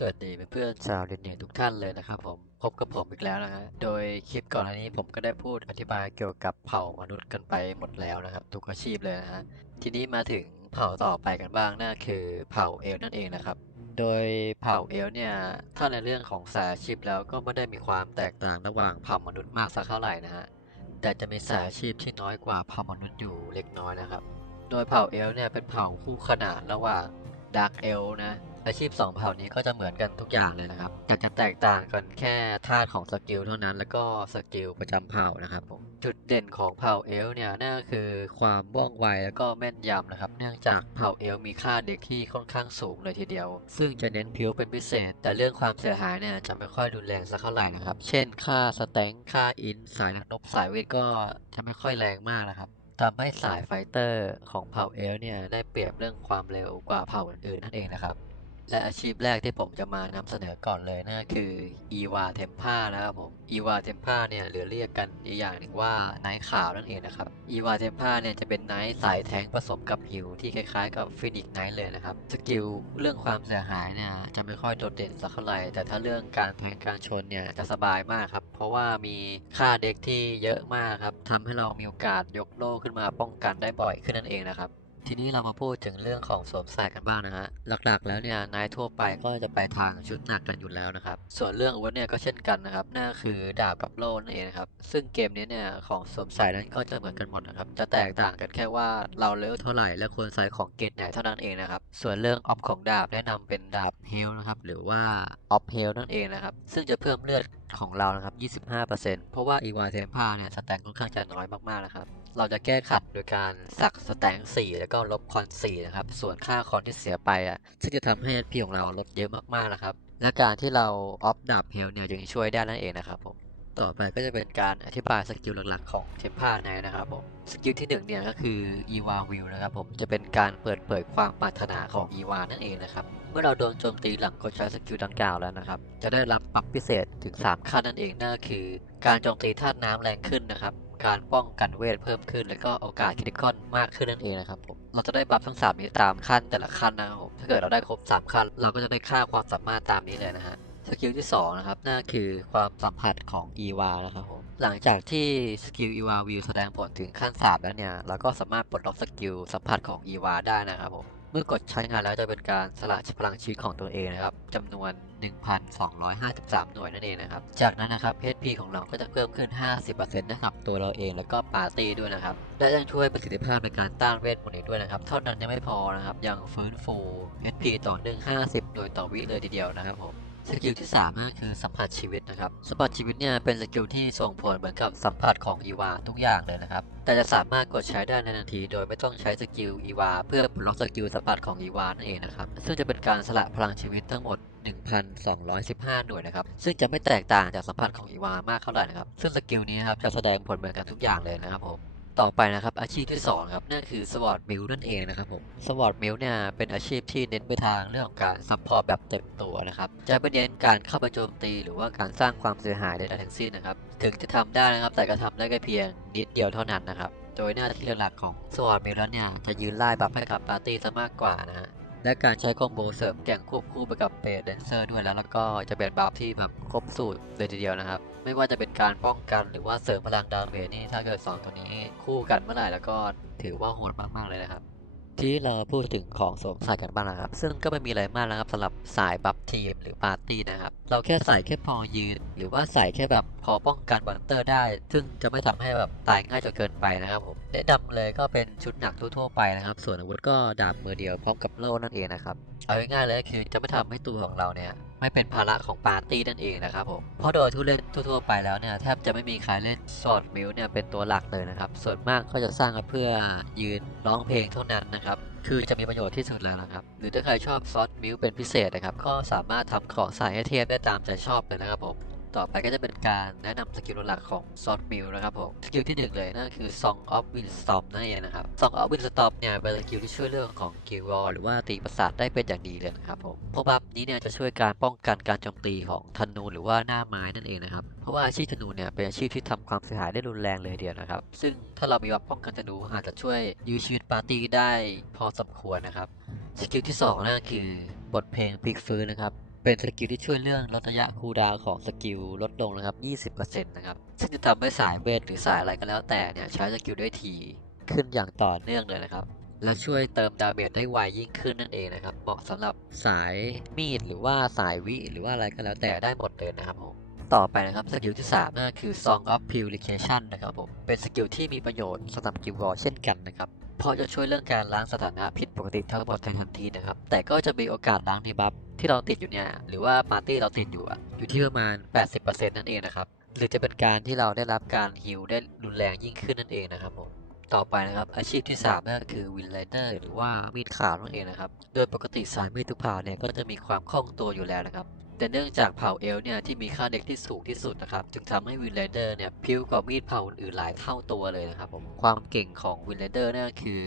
สวัสดีเพื่อนๆชาวเรียนเนทุกท่านเลยนะครับผมพบกับผมอีกแล้วนะฮะโดยคลิปก่อนหน้านี้ผมก็ได้พูดอธิบายเกี่ยวกับเผ่ามนุษย์กันไปหมดแล้วนะครับ ทุกอาชีพเลยนะฮะทีนี้มาถึงเผ่าต่อไปกันบ้างนั่นคือเผ่าเอลนั่นเองนะครับ โดยเผ่าเอลเนี่ยถ้าในเรื่องของสายอาชีพแล้วก็ไม่ได้มีความแตกต่างระหว่างเผ่ามนุษย์มากสักเท่าไหร่นะฮะแต่จะมีสายอาชีพที่น้อยกว่าเผ่ามนุษย์อยู่เล็กน้อยนะครับ โดยเผ่าเอลเนี่ยเป็นเผ่าคู่ขนานระหว่างดาร์กเอลนะ อาชีพสองเผ่านี้ก็จะเหมือนกันทุกอย่างเลยนะครับ แต่จะแตกต่างกันแค่ธาตุของสกิลเท่านั้น แล้วก็สกิลประจำเผ่านะครับผม จุดเด่นของเผ่าเอลเนี่ยนั่นก็คือความว่องไวแล้วก็แม่นยำนะครับ เนื่องจากเผ่าเอลมีค่าเด็กที่ค่อนข้างสูงเลยทีเดียว ซึ่งจะเน้นพิวเป็นพิเศษ แต่เรื่องความเสียหายเนี่ยจะไม่ค่อยรุนแรงสักเท่าไหร่นะครับ เช่น ค่าสแต็งค่าอินสายนกสายเวทก็จะไม่ค่อยแรงมากนะครับทำให้สายไฟเตอร์ของเผ่าเอลเนี่ยได้เปรียบเรื่องความเร็วกว่าเผ่าอื่นๆนั่นเองนะครับ และอาชีพแรกที่ผมจะมานำเสนอก่อนเลยนั่นก็คืออีวาเทม p านะครับผมอีวาเทม p าเนี่ยหรือเรียกกันอีกอย่างหนึ่งว่าไนท์ขาวนั่นเองนะครับอีวาเทม p าเนี่ยจะเป็นไนท์สายแทงผสมกับฮิวที่คล้ายๆ กับฟินิกไนท์เลยนะครับสกิลเรื่องความเสียหายเนี่ยจะไม่ค่อยโดดเด่นสักเท่าไหร่แต่ถ้าเรื่องการแทงการชนเนี่ยจะสบายมากครับเพราะว่ามีค่าเด็กที่เยอะมากครับทำให้เรามีโอกาสยกโล่ขึ้นมาป้องกันได้บ่อยขึ้นนั่นเองนะครับ ทีนี้เรามาพูดถึงเรื่องของสวมใส่กันบ้างนะฮะ หลักๆ แล้วเนี่ยนายทั่วไปก็จะไปทางชุดหนักกันอยู่แล้วนะครับ ส่วนเรื่องอาวุธเนี่ยก็เช่นกันนะครับนั่นคือดาบกับโล่นั่นเองนะครับ ซึ่งเกมนี้เนี่ยของสวมใส่นั้นก็จะเหมือนกันหมดนะครับ จะแตกต่างกันแค่ว่าเราเลเวลเท่าไหร่และควรใส่ของเกรดไหนเท่านั้นเองนะครับ ส่วนเรื่องออฟของดาบแนะนำเป็นดาบเฮลนะครับหรือว่าออฟเฮลนั่นเองนะครับ ซึ่งจะเพิ่มเลือดของเรานะครับ 25%เพราะว่าอีวาเทมพาเนี่ยสแต็กค่อนข้างจะน้อยมากๆนะครับ เราจะแก้ขัดโดยการสักสแตง4แล้วก็ลบคอน4นะครับ ส่วนค่าคอนที่เสียไปอะซึ่งจะทำให้ HP ของเราลดเยอะมากๆนะครับ และการที่เราออฟดาบเฮลเนี่ยจึงช่วยได้นั่นเองนะครับผมต่อไปก็จะเป็นการอธิบายสกิลหลักๆของเทมพาในนะครับผมสกิลที่หนึ่งเนี่ยก็คือ e v a View นะครับผมจะเป็นการเปิดเผยความปรารถนาของ e v a นั่นเองนะครับเมื่อเราโดนโจมตีหลังกดใช้สกิลดังกล่าวแล้วนะครับจะได้รับปรับพิเศษถึง 3 ขั้นนั่นเองนั่นก็คือ การโจมตีธาตุน้ำแรงขึ้นนะครับ การป้องกันเวทเพิ่มขึ้น แล้วก็โอกาสคริติคอลมากขึ้นนั่นเองนะครับผมเราจะได้บัฟทั้ง 3 นี้ตามขั้นแต่ละขั้นนะครับผมถ้าเกิดเราได้ครบ 3 ขั้น เราก็จะได้ค่าความสามารถตามนี้เลยนะฮะสกิลที่2นะครับนั่นคือความสัมผัสของ e v a นะครับผมหลังจากที่สกิล e v a View แสดงผลถึงขั้น3แล้วเนี่ยเราก็สามารถปลดล็อกสกิลสัมผัสของ e v a ได้นะครับผม เมื่อกดใช้งานแล้วจะเป็นการสละพลังชีวิตของตัวเองนะครับจำนวน 1,253 หน่วยนั่นเองนะครับ จากนั้นนะครับ HP ของเราก็จะเพิ่มขึ้น 50%นะครับ ตัวเราเองแล้วก็ปาร์ตี้ด้วยนะครับ และยังช่วยประสิทธิภาพในการต้านเวทมนต์อีกด้วยนะครับ เท่านั้นยังไม่พอนะครับ ยังฟื้นฟู HP ต่อเนื่อง50หน่วยต่อวิเลยทีเดียวนะครับผม สกิลที่3นั่นคือสัมผัสชีวิตนะครับ สัมผัสชีวิตเนี่ยเป็นสกิลที่ส่งผลเหมือนกับสัมผัสของอีวาทุกอย่างเลยนะครับ แต่จะสามารถกดใช้ได้ในทันทีโดยไม่ต้องใช้สกิลอีวาเพื่อปลดล็อกสกิลสัมผัสของอีวานั่นเองนะครับ ซึ่งจะเป็นการสละพลังชีวิตทั้งหมด 1,215 หน่วยนะครับ ซึ่งจะไม่แตกต่างจากสัมผัสของอีวามากเท่าไหร่นะครับ ซึ่งสกิลนี้ครับจะแสดงผลเหมือนกันทุกอย่างเลยนะครับผม ต่อไปนะครับ อาชีพที่2ครับนั่นคือสวอตมิลนั่นเองนะครับผมสวอตมิลเนี่ยเป็นอาชีพที่เน้นไปทางเรื่องของการซัพพอร์ตแบบเต็มตัวนะครับจะไม่เน้นการเข้าไปโจมตีหรือว่าการสร้างความเสียหายใดๆทั้งสิ้นนะครับถึงจะทำได้นะครับแต่ก็ทำได้แค่เพียงนิดเดียวเท่านั้นนะครับโดยหน้าที่หลักของสวอตมิลเนี่ยจะยืนไล่บัฟให้กับปาร์ตี้ซะมากกว่านะฮะ และการใช้คอมโบเสริมแก่งควบคู่ไปกับเปดแดนเซอร์ด้วยแล้วแล้วก็จะเป็นบัฟที่แบบครบสูตรเลยทีเดียวนะครับ ไม่ว่าจะเป็นการป้องกันหรือว่าเสริมพลังดาเมจนี่ถ้าเกิด 2 ตัวนี้คู่กันเมื่อไหร่แล้วก็ถือว่าโหดมากๆเลยนะครับ ที่เราพูดถึงของสวมใส่กันบ้างนะครับ ซึ่งก็ไม่มีอะไรมากนะครับสำหรับสายบัฟทีมหรือปาร์ตี้นะครับ เราแค่ใส่แค่พอยืน หรือว่าใส่แค่แบบพอป้องกันบันเตอร์ได้ ซึ่งจะไม่ทำให้แบบตายง่ายจนเกินไปนะครับผมแนะนำเลยก็เป็นชุดหนักทั่วๆไปนะครับ ส่วนอาวุธก็ดาบมือเดียวพร้อมกับโล่นั่นเองนะครับ เอาง่ายๆเลยคือจะไม่ทำให้ตัวของเราเนี่ยไม่เป็นภาระของปาร์ตี้นั่นเองนะครับผม เพราะโดยทุเล่นทั่วๆไปแล้วเนี่ยแทบจะไม่มีใครเล่นสอดมิวเนี่ยเป็นตัวหลักเลยนะครับ ส่วนมากก็จะสร้างเพื่อยืนร้องเพลงเท่านั้นนะครับคือจะมีประโยชน์ที่สุดแล้วนะครับ หรือถ้าใครชอบซอสมิวเป็นพิเศษนะครับ ก็สามารถทำของใส่ให้เทียบได้ตามใจชอบเลยนะครับผม ต่อไปก็จะเป็นการแนะนำสกิลหลักของซอสมิลนะครับผม สกิลที่หนึ่งเลยนั่นคือ Song of Windstorm นั่นเองนะครับ Song of Windstorm เนี่ยเป็นสกิลที่ช่วยเรื่องของกิลวอลหรือว่าตีประสาทได้เป็นอย่างดีเลยนะครับผมเพราะบัฟนี้เนี่ยจะช่วยการป้องกันการโจมตีของธนูหรือว่าหน้าไม้นั่นเองนะครับ เพราะว่าอาชีพธนูเนี่ยเป็นอาชีพที่ทำความเสียหายได้รุนแรงเลยเดียวนะครับ ซึ่งถ้าเรามีบัฟป้องกันธนูอาจจะช่วยยื้อชีวิตปาร์ตี้ได้พอสมควรนะครับ สกิลที่2นั่นคือบทเพลงพลิกฟื้นนะครับ เป็นสกิลที่ช่วยเรื่องลดระยะคูลดาวของสกิลลดลงนะครับ 20%นะครับ ซึ่งจะทำให้สายเวทหรือสายอะไรก็แล้วแต่เนี่ยใช้สกิลได้ทีขึ้นอย่างต่อเนื่องเลยนะครับ และช่วยเติมดาเมจได้ไวยิ่งขึ้นนั่นเองนะครับ เหมาะสำหรับสายมีดหรือว่าสายวิหรือว่าอะไรก็แล้วแต่ได้หมดเลยนะครับผมต่อไปนะครับสกิลที่3นั่นคือ Song of Purification นะครับผมเป็นสกิลที่มีประโยชน์สำหรับกิลวอร์เช่นกันนะครับ เพราะจะช่วยเรื่องการล้างสถานะผิดปกติทั้งหมดในทันทีนะครับ แต่ก็จะมีโอกาสล้างในบัฟที่เราติดอยู่เนี่ย หรือว่าปาร์ตี้เราติดอยู่อะอยู่ที่ประมาณ 80%นั่นเองนะครับ หรือจะเป็นการที่เราได้รับการฮิลได้รุนแรงยิ่งขึ้นนั่นเองนะครับผมต่อไปนะครับ อาชีพที่3นั่นก็คือวินไลเดอร์หรือว่ามีดขาวนั่นเองนะครับ โดยปกติสายมีดทุกผ่าเนี่ยก็จะมีความคล่องตัวอยู่แล้วนะครับ แต่เนื่องจากเผ่าเอลเนี่ยที่มีค่าเด็กที่สูงที่สุดนะครับจึงทำให้วินไลเดอร์เนี่ยพิ้วกว่ามีดเผ่าอื่นหลายเท่าตัวเลยนะครับผมความเก่งของวินไลเดอร์นั่นคือ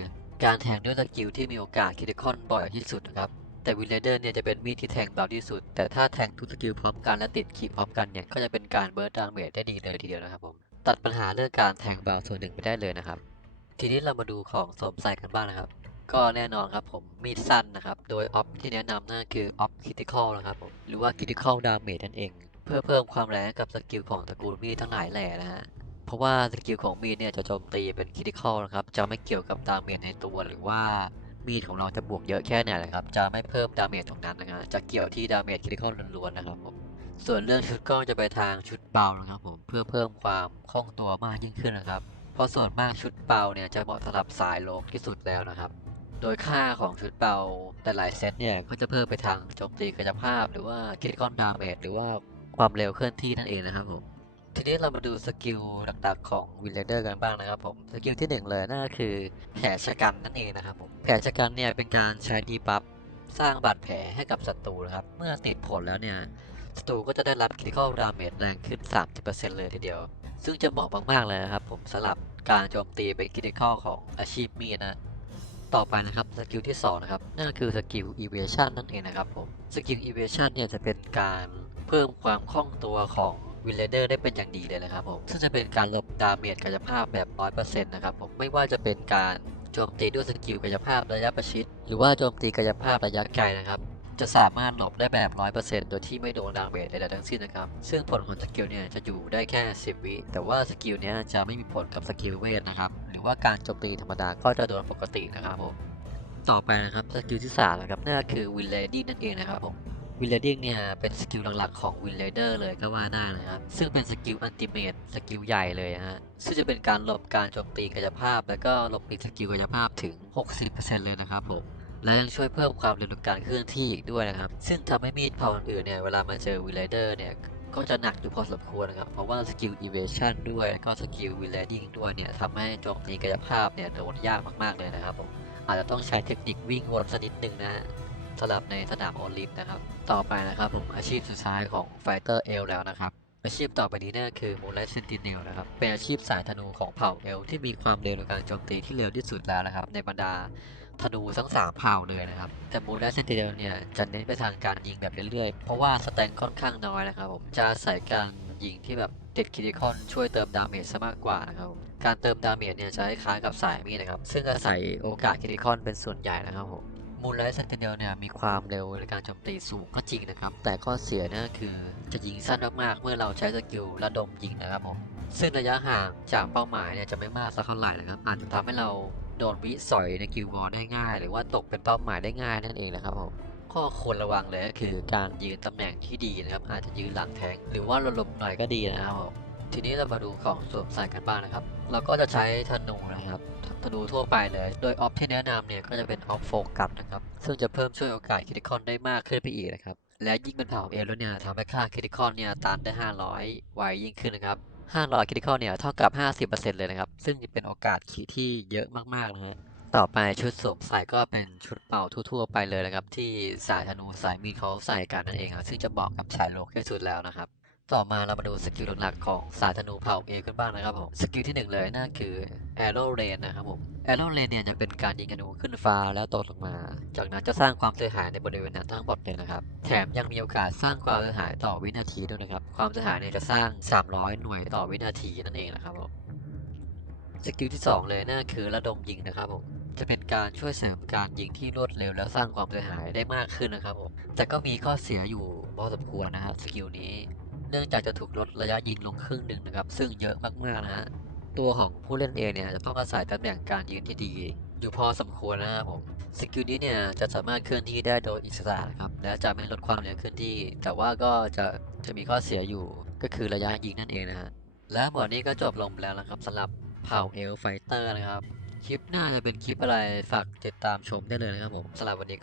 การแทงด้วยสกิลที่มีโอกาสคิดคอนบ่อยที่สุดนะครับแต่วินไลเดอร์เนี่ยจะเป็นมีดที่แทงเบาที่สุด แต่ถ้าแทงทุกสกิลพร้อมกันและติดขีดพร้อมกันเนี่ยก็จะเป็นการเบิร์ดดาเมจได้ดีเลยทีเดียวนะครับผมตัดปัญหาเรื่องการแทงเบาส่วนหนึ่งไปได้เลยนะครับ ทีนี้เรามาดูของสวมใส่กันบ้างนะครับ ก็แน่นอนครับผมมีดสั้นนะครับ โดยออฟที่แนะนำนั่นคือออฟคริติคอลนะครับผมหรือว่าคริติคอลดาเมจนั่นเอง เพื่อเพิ่มความแรงกับสกิลของตระกูลมีดทั้งหลายแหล่นะฮะเพราะว่าสกิลของมีดเนี่ยจะโจมตีเป็นคริติคอลนะครับจะไม่เกี่ยวกับดาเมจในตัวหรือว่ามีดของเราจะบวกเยอะแค่ไหนนะครับ จะไม่เพิ่มดาเมจตรงนั้นนะครับจะเกี่ยวที่ดาเมจคริติคอลล้วนๆนะครับผมส่วนเรื่องชุดก็จะไปทางชุดเบานะครับผมเพื่อเพิ่มความคล่องตัวมากยิ่งขึ้นนะครับ เพราะส่วนมากชุดเบาเนี่ยจะเหมาะสำหรับสายโลกที่สุดแล้วนะครับ โดยค่าของชุดเบาแต่หลายเซตเนี่ย ก็จะเพิ่มไปทางโจมตีกายภาพ หรือว่าคิดคอนดาเมจหรือว่าความเร็วเคลื่อนที่นั่นเองนะครับผมทีนี้เรามาดูสกิลหลักๆของวินเลเดอร์กันบ้างนะครับผมสกิลที่หนึ่งเลยนั่นก็คือแผลชะกันนั่นเองนะครับผมแผลชะกันเนี่ยเป็นการใช้ดีบัฟสร้างบาดแผลให้กับศัตรูนะครับ เมื่อติดผลแล้วเนี่ยศัตรูก็จะได้รับค r ิ t ค a l ดาเมจแรงขึ้น 30%เลยทีเดียว ซึ่งจะเหมาะมากๆเลยนะครับผมสำหรับการโจมตีเป็นค r ิ t ค a l ของอาชีพมีดนะ ต่อไปนะครับสกิลที่2นะครับนั่นก็คือสกิล evasion นั่นเองนะครับผมสกิล evasion เนี่ยจะเป็นการเพิ่มความคล่องตัวของวินเลเดอร์ได้เป็นอย่างดีเลยนะครับผมซึ่งจะเป็นการหลบดาเมจกายภาพแบบ 100%นะครับผมไม่ว่าจะเป็นการโจมตีด้วยสกิลกายภาพระยะประชิด หรือว่าโจมตีกายภาพระยะไกลนะครับ จะสามารถหลบได้แบบ 100%โดยที่ไม่โดนดาเมจใดๆทั้งสิ้นนะครับ ซึ่งผลของสกิลเนี่ยจะอยู่ได้แค่ 10 วิแต่ว่าสกิลเนี้ยจะไม่มีผลกับสกิลเวทนะครับ รือว่าการโจมตีธรรมดาก็จะโดนปกตินะครับผมต่อไปนะครับสกิลที่3นะครับนั่นก็คือวินเลดิ้นั่นเองนะครับผมวินเลดิ้เนี่ยเป็นสกิลหลักๆของวินเลเดอร์เลยก็ว่าได้นะครับ ซึ่งเป็นสกิลอันติเมตสกิลใหญ่เลยฮะซึ่งจะเป็นการหลบการโจมตีกายภาพ แล้วก็หลบปิดสกิลกายภาพถึง 60%เลยนะครับผมและยังช่วยเพิ่มความเร็วในการเคลื่อนที่อีกด้วยนะครับ ซึ่งทำให้มีดเผาอื่นเนี่ยเวลามาเจอวิลเลเดอร์เนี่ย ก็จะหนักอยู่พอสมควรนะครับ เพราะว่าสกิล evasion ด้วยแล้วก็สกิล will landing ด้วยเนี่ยทำให้โจมตีกายภาพเนี่ยโดนยากมากๆเลยนะครับผมอาจจะต้องใช้เทคนิควิ่งวนสักนิดนึงนะสำหรับในสนามโอลิมป์นะครับ ต่อไปนะครับผมอาชีพสุดท้ายของ Fighter L แล้วนะครับอาชีพต่อไปนี้นั่นคือ Moonlight Sentinel นะครับ เป็นอาชีพสายธนูของเผ่าเอลที่มีความเร็วในการโจมตีที่เร็วที่สุดแล้วนะครับ ในบรรดา ธนูทั้งสามเผ่าเลยนะครับ แต่ Moonlight Sentinel เนี่ยจะเน้นไปทางการยิงแบบเรื่อยๆ เพราะว่าสแตนค่อนข้างน้อยนะครับผม จะอาศัยการยิงที่แบบติดคิติคอนช่วยเติมดาเมจซะมากกว่านะครับ การเติมดาเมจเนี่ยจะคล้ายกับสายมีดนะครับ ซึ่งอาศัยโอกาสคิติคอนเป็นส่วนใหญ่นะครับผมมูลไลท์เซนติเนลเนี่ยมีความเร็วในการโจมตีสูงก็จริงนะครับ แต่ข้อเสียเนี่ยคือจะยิงสั้นมากๆ เมื่อเราใช้สกิลระดมยิงนะครับผมซึ่งระยะห่างจากเป้าหมายเนี่ยจะไม่มากสักเท่าไหร่นะครับอาจจะทำให้เรา โดนวิสอยในกิลวอร์ได้ง่าย หรือว่าตกเป็นเป้าหมายได้ง่ายนั่นเองนะครับผมข้อควรระวังเลยก็คือการยืนตำแหน่งที่ดีนะครับ อาจจะยืนหลังแทงหรือว่าหลบๆหน่อยก็ดีนะครับผมทีนี้เรามาดูของสวมใส่กันบ้างนะครับ เราก็จะใช้ธนูนะครับ ธนูทั่วไปเลย โดยออฟที่แนะนำเนี่ยก็จะเป็นออฟโฟกัสนะครับ ซึ่งจะเพิ่มช่วยโอกาสคิติคอนได้มากขึ้นไปอีกนะครับ และยิ่งเป็นเผาเอลแล้วเนี่ยทำให้ค่าคิติคอนเนี่ยตันได้ 500 ไวยิ่งขึ้นนะครับ 500 critical เนี่ยเท่ากับ 50%เลยนะครับ ซึ่งเป็นโอกาสคีที่เยอะมากๆนะฮะต่อไปชุดสวมใส่ก็เป็นชุดเป่าทั่วๆไปเลยนะครับ ที่สายธนูสายมีดเขาใส่กันนั่นเองครับซึ่งจะบอกกับชายโลกที่สุดแล้วนะครับ ต่อมาเรามาดูสกิลหลักๆของสายธนูเผ่าเอกันบ้างนะครับผม สกิลที่หนึ่งเลยนั่นคือ Arrow Rain นะครับผม Arrow Rain เนี่ยจะเป็นการยิงธนูขึ้นฟ้าแล้วตกลงมา จากนั้นจะสร้างความเสียหายในบริเวณนั้นทั้งหมดเลยนะครับ แถมยังมีโอกาสสร้างความเสียหายต่อวินาทีด้วยนะครับ ความเสียหายเนี่ยจะสร้าง 300 หน่วยต่อวินาทีนั่นเองนะครับผม สกิลที่ 2 เลยนั่นคือระดมยิงนะครับผมจะเป็นการช่วยเสริมการยิงที่รวดเร็ว และสร้างความเสียหายได้มากขึ้นนะครับผม แต่ก็มีข้อเสียอยู่พอสมควรนะครับสกิลนี้ เนื่องจากจะถูกลดระยะยิงลงครึ่งหนึ่งนะครับ ซึ่งเยอะมากๆนะฮะตัวของผู้เล่นเองเนี่ยจะต้องอาศัยตำแหน่งการยืนที่ดี อยู่พอสมควรนะครับผมสกิลนี้เนี่ยจะสามารถเคลื่อนที่ได้โดยอิสระนะครับและจะไม่ลดความเร็วเคลื่อนที่ แต่ว่าก็จะจะมีข้อเสียอยู่ก็คือระยะยิงนั่นเองนะฮะและหมดนี้ก็จบลงไปแล้วนะครับสำหรับเผ่าเอลไฟเตอร์นะครับ คลิปหน้าจะเป็นคลิปอะไรฝากติดตามชมได้เลยนะครับผมสำหรับวันนี้